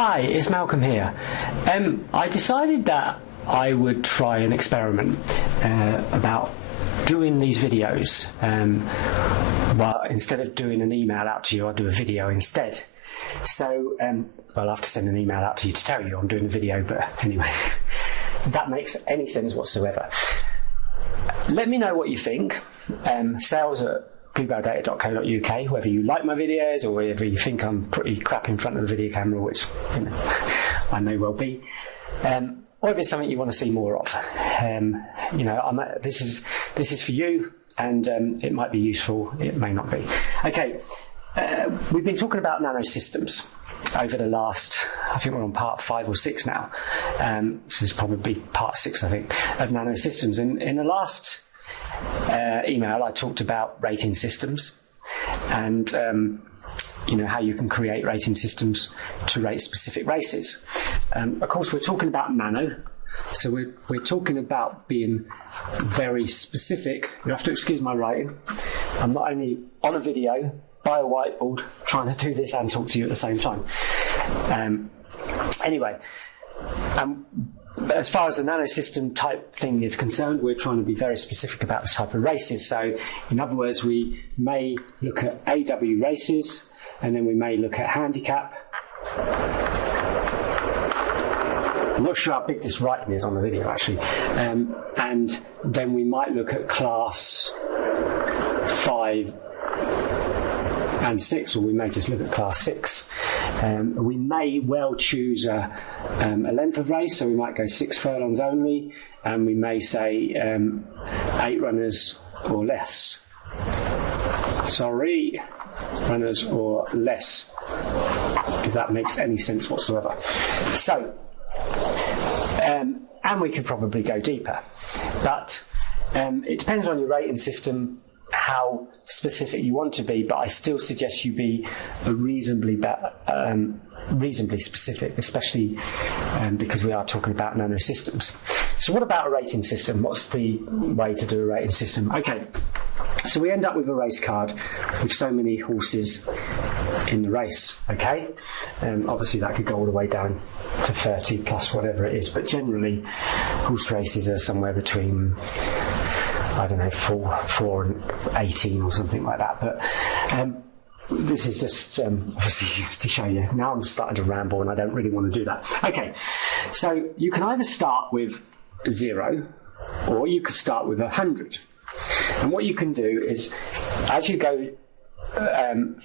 Hi, it's Malcolm here. I decided that I would try an experiment about doing these videos. Well, instead of doing an email out to you, I'll do a video instead. So, well, I'll have to send an email out to you to tell you I'm doing a video, but anyway, if that makes any sense whatsoever. Let me know what you think. sales@bluebelldata.co.uk, whether you like my videos or whether you think I'm pretty crap in front of the video camera, which I may well be, or if it's something you want to see more of. This is for you, and it might be useful, it may not be. Okay, we've been talking about nanosystems over the last, I think we're on part 5 or 6 now, so it's probably part 6, I think, of nanosystems. In the last email I talked about rating systems and how you can create rating systems to rate specific races. Of course, we're talking about nano, so we're talking about being very specific. You have to excuse my writing. I'm not only on a video by a whiteboard trying to do this and talk to you at the same time. As far as the nanosystem type thing is concerned, we're trying to be very specific about the type of races. So, in other words, we may look at AW races, and then we may look at handicap. I'm not sure how big this writing is on the video, actually. And then we might look at class 5 and 6, or we may just look at class 6. We may well choose a length of race, so we might go 6 furlongs only, and we may say 8 runners or less. Runners or less, if that makes any sense whatsoever. So, and we could probably go deeper, but it depends on your rating system, how specific you want to be, but I still suggest you be reasonably specific, especially because we are talking about nanosystems. So what about a rating system? What's the way to do a rating system? Okay, so we end up with a race card with so many horses in the race, okay? Obviously that could go all the way down to 30 plus whatever it is, but generally horse races are somewhere between, I don't know, 4 and 18 or something like that. But this is just obviously to show you. Now I'm starting to ramble and I don't really want to do that. Okay, so you can either start with 0 or you could start with 100. And what you can do is, as you go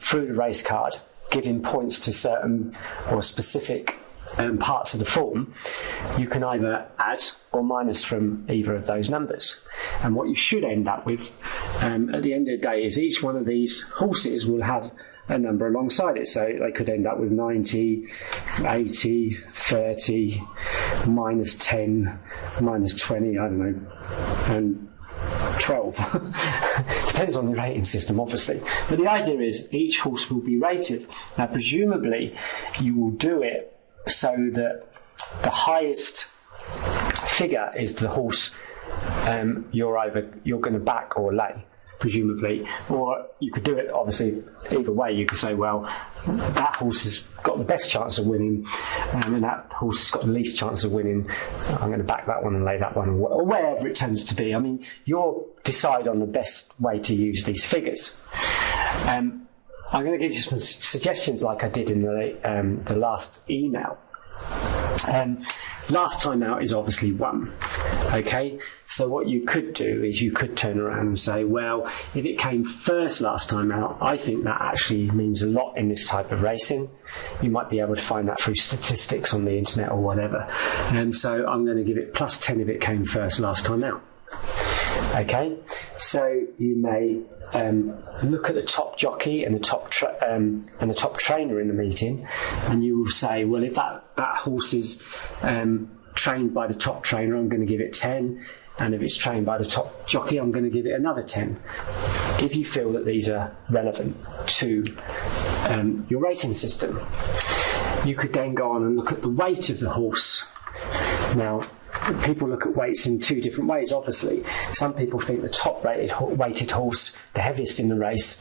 through the race card, giving points to certain or specific parts of the form, you can either add or minus from either of those numbers. And what you should end up with at the end of the day is each one of these horses will have a number alongside it. So they could end up with 90, 80, 30, minus 10, minus 20, I don't know, and 12. Depends on the rating system, obviously. But the idea is each horse will be rated. Now, presumably, you will do it so that the highest figure is the horse you're going to back or lay, presumably. Or you could do it, obviously, either way. You could say, well, that horse has got the best chance of winning, and that horse has got the least chance of winning. I'm going to back that one and lay that one, or wherever it tends to be. I mean, you'll decide on the best way to use these figures. I'm going to give you some suggestions like I did in the last email. Last time out is obviously 1. Okay, so what you could do is you could turn around and say, well, if it came first last time out, I think that actually means a lot in this type of racing. You might be able to find that through statistics on the internet or whatever. And so I'm going to give it plus 10 if it came first last time out. Okay, so you may look at the top jockey and the top trainer in the meeting, and you will say, well, if that horse is trained by the top trainer, I'm going to give it 10, and if it's trained by the top jockey, I'm going to give it another 10. If you feel that these are relevant to your rating system, you could then go on and look at the weight of the horse. Now, people look at weights in 2 different ways, obviously. Some people think the top weighted horse, the heaviest in the race,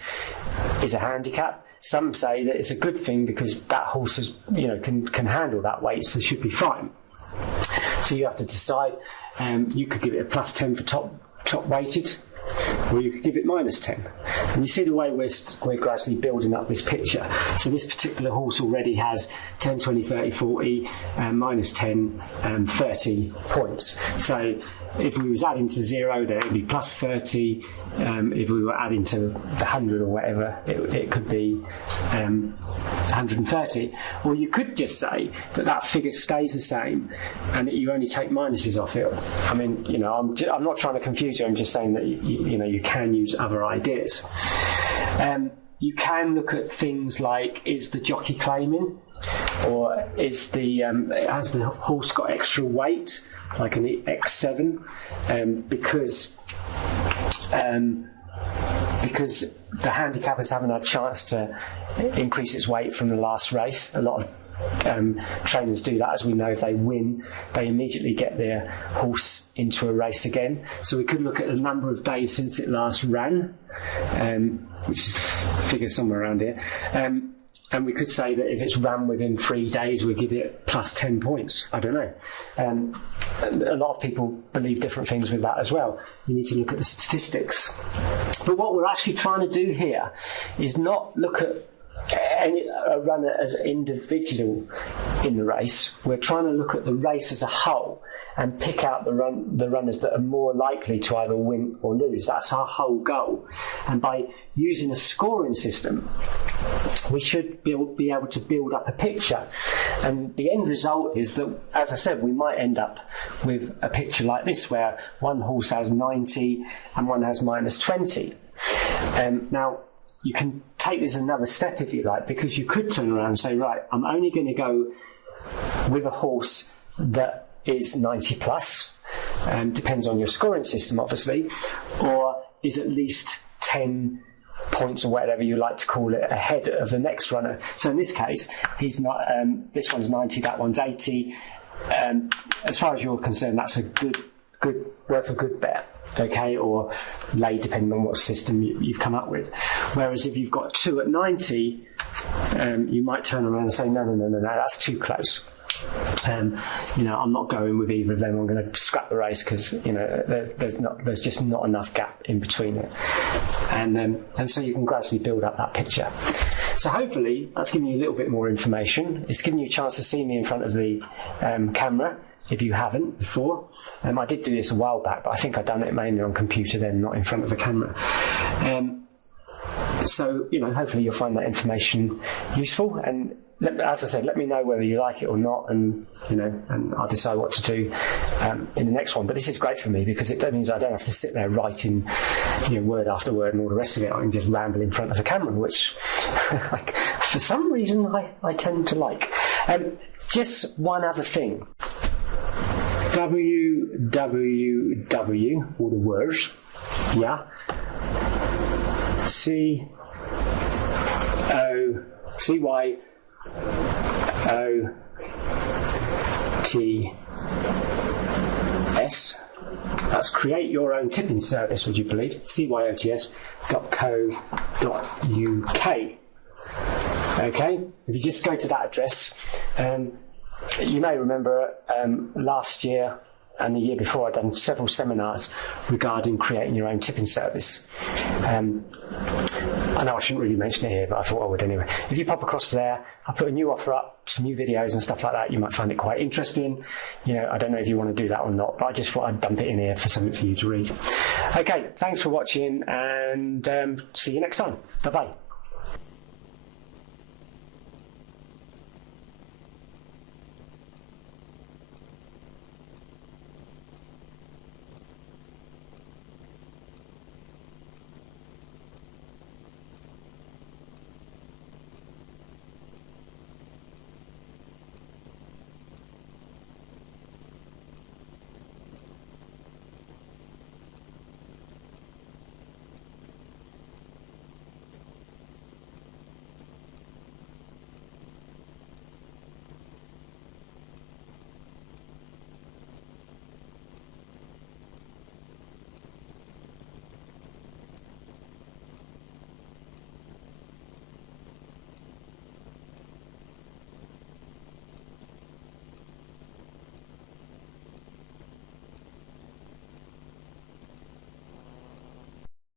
is a handicap, some say that it's a good thing because that horse is, can handle that weight, so it should be fine. So you have to decide. You could give it a +10 for top weighted, or you could give it -10. And you see the way we're gradually building up this picture. So this particular horse already has 10, 20, 30, 40, -10, 30 points. So if we was adding to 0, then it would be +30. If we were adding to the 100 or whatever, it could be 130. Or you could just say that figure stays the same and that you only take minuses off it. I mean, I'm not trying to confuse you. I'm just saying that you can use other ideas. You can look at things like, is the jockey claiming, or has the horse got extra weight, like an X7, because the handicappers haven't had a chance to increase its weight from the last race. A lot of trainers do that, as we know. If they win, they immediately get their horse into a race again. So we could look at the number of days since it last ran, which is a figure somewhere around here. And we could say that if it's run within 3 days, we give it +10 points. I don't know. And a lot of people believe different things with that as well. You need to look at the statistics. But what we're actually trying to do here is not look at a runner as individual in the race. We're trying to look at the race as a whole and pick out the runners that are more likely to either win or lose. That's our whole goal. And by using a scoring system, we should be able to build up a picture. And the end result is that, as I said, we might end up with a picture like this, where one horse has 90 and one has -20. Now, you can take this another step if you like, because you could turn around and say, right, I'm only going to go with a horse that is 90 plus, depends on your scoring system obviously, or is at least 10 points or whatever you like to call it ahead of the next runner. So in this case, he's not. This one's 90, that one's 80. As far as you're concerned, that's a good worth a good bet. Okay, or lay, depending on what system you've come up with. Whereas if you've got 2 at 90, you might turn around and say, no, that's too close. I'm not going with either of them. I'm going to scrap the race because there's just not enough gap in between it, and so you can gradually build up that picture. So hopefully that's giving you a little bit more information. It's giving you a chance to see me in front of the camera if you haven't before. I did do this a while back, but I think I've done it mainly on computer then, not in front of the camera. So hopefully you'll find that information useful, and as I said, let me know whether you like it or not, and I'll decide what to do in the next one. But this is great for me because it means I don't have to sit there writing word after word and all the rest of it. I can just ramble in front of the camera, which for some reason I tend to like. Just one other thing. www, all the words, yeah. CYOTS. That's create your own tipping service, would you believe? CYOTS.co.uk. Okay, if you just go to that address, you may remember last year and the year before I'd done several seminars regarding creating your own tipping service. I know I shouldn't really mention it here, but I thought I would anyway. If you pop across there, I put a new offer up, some new videos and stuff like that. You might find it quite interesting. I don't know if you want to do that or not, but I just thought I'd dump it in here for something for you to read. Okay, thanks for watching, and see you next time. Bye-bye.